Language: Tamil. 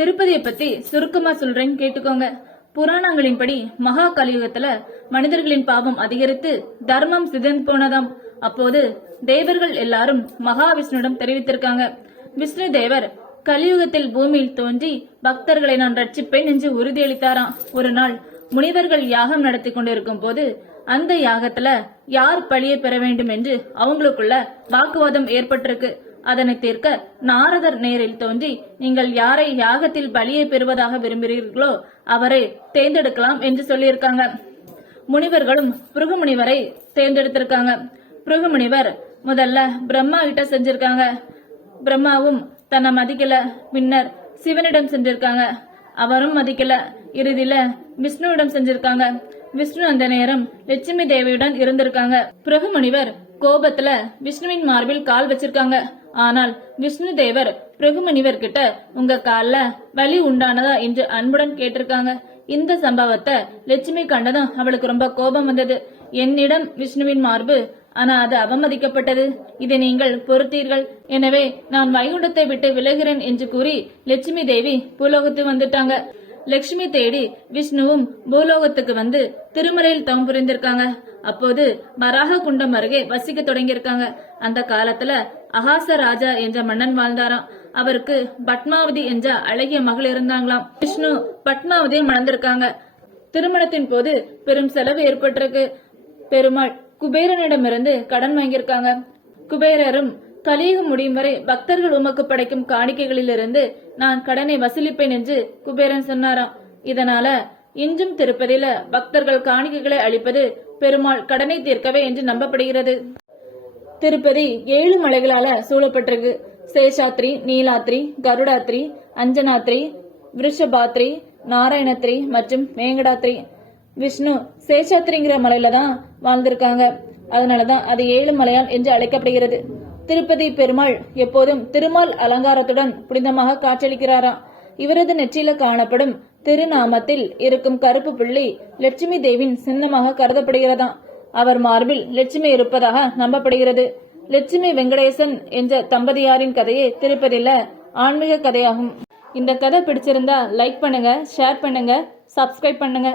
திருப்பதியை பத்தி சுருக்கமா சொல்றேன் கேட்டுக்கோங்க. புராணங்களின்படி மகா கலியுகத்துல மனிதர்களின் பாவம் அதிகரித்து தர்மம் சிதைந்து போனதாம். அப்போது தேவர்கள் எல்லாரும் மகாவிஷ்ணுவிடம் தெரிவித்திருக்காங்க. விஷ்ணு தேவர் கலியுகத்தில் பூமியில் தோன்றி பக்தர்களை நான் ரட்சிப்பேன் என்று உறுதியளித்தாராம். ஒரு நாள் முனிவர்கள் யாகம் நடத்தி கொண்டிருக்கும் போது அந்த யாகத்துல யார் பழியை பெற வேண்டும் என்று அவங்களுக்குள்ள வாக்குவாதம் ஏற்பட்டிருக்கு. அதனை தீர்க்க நாரதர் நேரில் தோன்றி நீங்கள் யாரை யாகத்தில் பலியை பெறுவதாக விரும்புகிறீர்களோ அவரை தேர்ந்தெடுக்கலாம் என்று சொல்லியிருக்காங்க. முனிவர்களும் பிருகுமுனிவரை தேர்ந்தெடுத்திருக்காங்க. பிருகுமுனிவர் முதல்ல பிரம்மா கிட்ட செஞ்சிருக்காங்க. பிரம்மாவும் தன்னை மதிக்கல. பின்னர் சிவனிடம் செஞ்சிருக்காங்க. அவரும் மதிக்கல. இறுதியில விஷ்ணுவிடம் செஞ்சிருக்காங்க. விஷ்ணு அந்த நேரம் லட்சுமி தேவியுடன் இருந்திருக்காங்க. பிரகுமுனிவர் கோபத்துல விஷ்ணுவின் மார்பில் கால் வச்சிருக்காங்க. ஆனால் விஷ்ணு தேவர் பிரகுமணிவர் கிட்ட உங்க கால்ல வலி உண்டானதா? என்று அன்புடன் கேட்டிருக்காங்க. இந்த சம்பவத்தை லட்சுமி கண்டதும் அவளுக்கு ரொம்ப கோபம் வந்தது. என்னிடம் விஷ்ணுவின் மார்பு ஆனா அது அவமதிக்கப்பட்டது. இதை நீங்கள் பொறுத்தீர்கள். எனவே நான் வைகுண்டத்தை விட்டு விலகிறேன் என்று கூறி லட்சுமி தேவி பூலோகத்து வந்துட்டாங்க. லட்சுமி தேடி விஷ்ணுவும் பூலோகத்துக்கு வந்து திருமலையில் தவம் புரிந்திருக்காங்க. அப்போது வராக குண்டம் அருகே வசிக்க தொடங்கியிருக்காங்க. அந்த காலத்துல அகாச ராஜா என்ற மன்னன் வாழ்ந்தாராம். அவருக்கு பத்மாவதி என்ற அழகிய மகள் இருந்தாங்களாம். விஷ்ணு பத்மாவதியை மணந்திருக்காங்க. திருமணத்தின் போது பெரும் செலவு ஏற்பட்டிருக்கு. பெருமாள் குபேரனிடமிருந்து கடன் வாங்கியிருக்காங்க. குபேரரும் கலியுகம் முடியும் வரை பக்தர்கள் உமக்கு படைக்கும் காணிக்கைகளிலிருந்து நான் கடனை வசூலிப்பேன் என்று குபேரன் சொன்னாராம். இதனால இன்றும் திருப்பதியில பக்தர்கள் காணிக்கைகளை அளிப்பது பெருமாள் கடனை தீர்க்கவே என்று நம்பப்படுகிறது. திருப்பதி ஏழு மலைகளால சூழப்பட்டிருக்கு. சேஷாத்ரி நீலாத்ரி கருடாத்ரி அஞ்சனாத்ரி விருஷபாத்ரி நாராயணத்ரி மற்றும் வேங்கடாத்ரி விஷ்ணு சேஷாத்ரிங்கிற மலையில தான் வாழ்ந்திருக்காங்க. அதனாலதான் அது ஏழு மலையால் என்று அழைக்கப்படுகிறது. திருப்பதி பெருமாள் எப்போதும் திருமால் அலங்காரத்துடன் புனிதமாக காட்சியளிக்கிறாராம். இவரது நெற்றியில காணப்படும் திருநாமத்தில் இருக்கும் கருப்பு புள்ளி லட்சுமி தேவின் சின்னமாக கருதப்படுகிறதா? அவர் மார்பில் லட்சுமி இருப்பதாக நம்பப்படுகிறது. லட்சுமி வெங்கடேசன் என்ற தம்பதியாரின் கதையே திருப்பதியில ஆன்மீக கதையாகும். இந்த கதை பிடிச்சிருந்தா லைக் பண்ணுங்க ஷேர் பண்ணுங்க சப்ஸ்கிரைப் பண்ணுங்க.